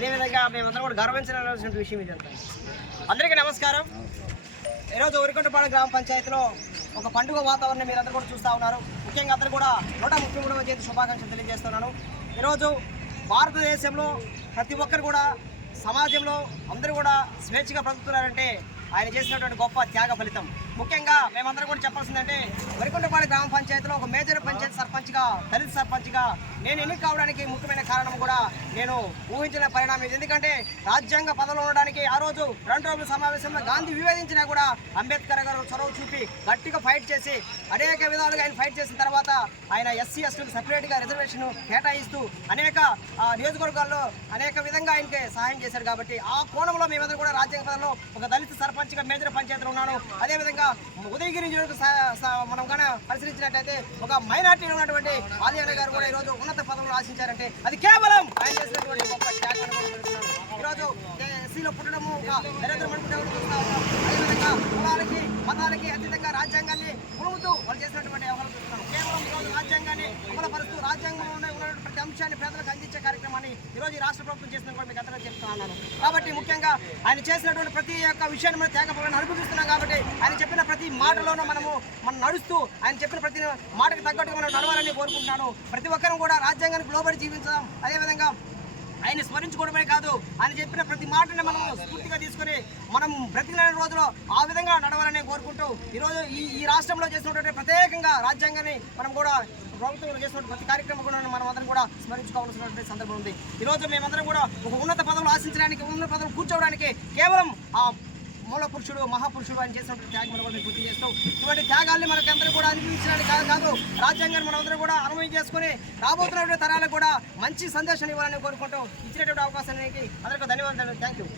అదేవిధంగా మేమందరం కూడా గర్వించాల్సిన విషయం ఇది అందరికీ నమస్కారం. ఈరోజు ఊరికొండపాడు గ్రామ పంచాయతీలో ఒక పండుగ వాతావరణం మీరందరూ కూడా చూస్తూ ఉన్నారు. ముఖ్యంగా అందరూ కూడా నూట ముప్పై మూడవ జయంతి శుభాకాంక్షలు తెలియజేస్తున్నాను. ఈరోజు భారతదేశంలో ప్రతి ఒక్కరు కూడా సమాజంలో అందరూ కూడా స్వేచ్ఛగా బ్రతుకుతున్నారంటే ఆయన చేసినటువంటి గొప్ప త్యాగ ఫలితం. ముఖ్యంగా మేమందరం కూడా చెప్పాల్సిందంటే వరికుంటపాడు గ్రామ పంచాయతీలో ఒక మేజర్ పంచాయతీ సర్పంచ్గా దళిత సర్పంచ్గా నేను ఎన్నిక కావడానికి ముఖ్యమైన కారణం కూడా నేను ఊహించిన పరిణామం ఇది. ఎందుకంటే రాజ్యాంగ పదవిలో ఉండడానికి ఆ రోజు రెండు రోజుల సమావేశంలో గాంధీ వివేదించినా కూడా అంబేద్కర్ గారు చొరవ చూపి గట్టిగా ఫైట్ చేసి అనేక విధాలుగా ఆయన ఫైట్ చేసిన తర్వాత ఆయన ఎస్సీ ఎస్టీలకు సపరేట్గా రిజర్వేషన్ కేటాయిస్తూ అనేక ఆ, నియోజకవర్గాల్లో అనేక విధంగా ఆయనకి సహాయం చేశారు కాబట్టి ఆ కోణంలో మేమందరం కూడా రాజ్యాంగ పదంలో ఒక దళిత సర్పంచ్గా మేజర్ పంచాయతీలో ఉన్నాను అదేవిధంగా ఉదయగిరి నియోజక మనం కానీ పరిశీలించినట్టయితే ఒక మైనార్టీలో ఉన్నటువంటి ఆదియాన గారు కూడా ఈరోజు ఉన్నత పదవులు ఆశించారంటే అది కేవలం ఆయన చేసినటువంటి గొప్ప ఈరోజు ఎస్సీలో పుట్టడము ఒక దరిద్రం అనుకుంటే అదేవిధంగా కులాలకి మతాలకి అతీతంగా రాజ్యాంగాన్ని పురుగుతూ వాళ్ళు చేసిన వ్యవహారం చూస్తున్నాం కేవలం ఈరోజు రాజ్యాంగాన్ని అమలుపరుస్తూ రాజ్యాంగంలో ఉన్నటువంటి పేదలకు అందించే కార్యక్రమాన్ని ఈరోజు ఈ రాష్ట్ర ప్రభుత్వం చేసిన కూడా మీకు అందరూ చెప్తా ఉన్నాను. కాబట్టి ముఖ్యంగా ఆయన చేసినటువంటి ప్రతి ఒక్క విషయాన్ని మనం త్యాగపడాలని అనుభవిస్తున్నాం కాబట్టి ఆయన చెప్పిన ప్రతి మాటలోనూ మనము మనం నడుస్తూ ఆయన చెప్పిన ప్రతి మాటకు తగ్గట్టుగా మనం నడవాలని కోరుకుంటున్నాను. ప్రతి ఒక్కరూ కూడా రాజ్యాంగానికి లోబడి జీవించడం అదేవిధంగా ఆయన స్మరించుకోవడమే కాదు ఆయన చెప్పిన ప్రతి మాటని మనం తీసుకుని మనం బ్రతికిన రోజులో ఆ విధంగా నడవాలని కోరుకుంటూ ఈరోజు ఈ ఈ రాష్ట్రంలో చేసినటువంటి ప్రత్యేకంగా రాజ్యాంగాన్ని మనం కూడా ప్రభుత్వం చేసిన ప్రతి కార్యక్రమం కూడా మనం అందరం కూడా స్మరించుకోవాల్సినటువంటి సందర్భం ఉంది. ఈరోజు మేమందరం కూడా ఒక ఉన్నత పదవులు ఆశించడానికి ఉన్నత పదవులు కూర్చోవడానికి కేవలం ఆ మూల పురుషుడు మహాపురుషుడు అని చేసినటువంటి త్యాగం మనం కూడా గుర్తు చేస్తాం ఇటువంటి త్యాగాల్ని మనకి అందరూ కూడా అనుభవించడానికి కాదు కాదు రాజ్యాంగాన్ని మనం అందరూ కూడా అనుభవం చేసుకుని రాబోతున్నటువంటి తరాలకు కూడా మంచి సందేశాన్ని ఇవ్వాలని కోరుకుంటూ ఇచ్చినటువంటి అవకాశానికి అందరికీ ధన్యవాదాలు. Thank you.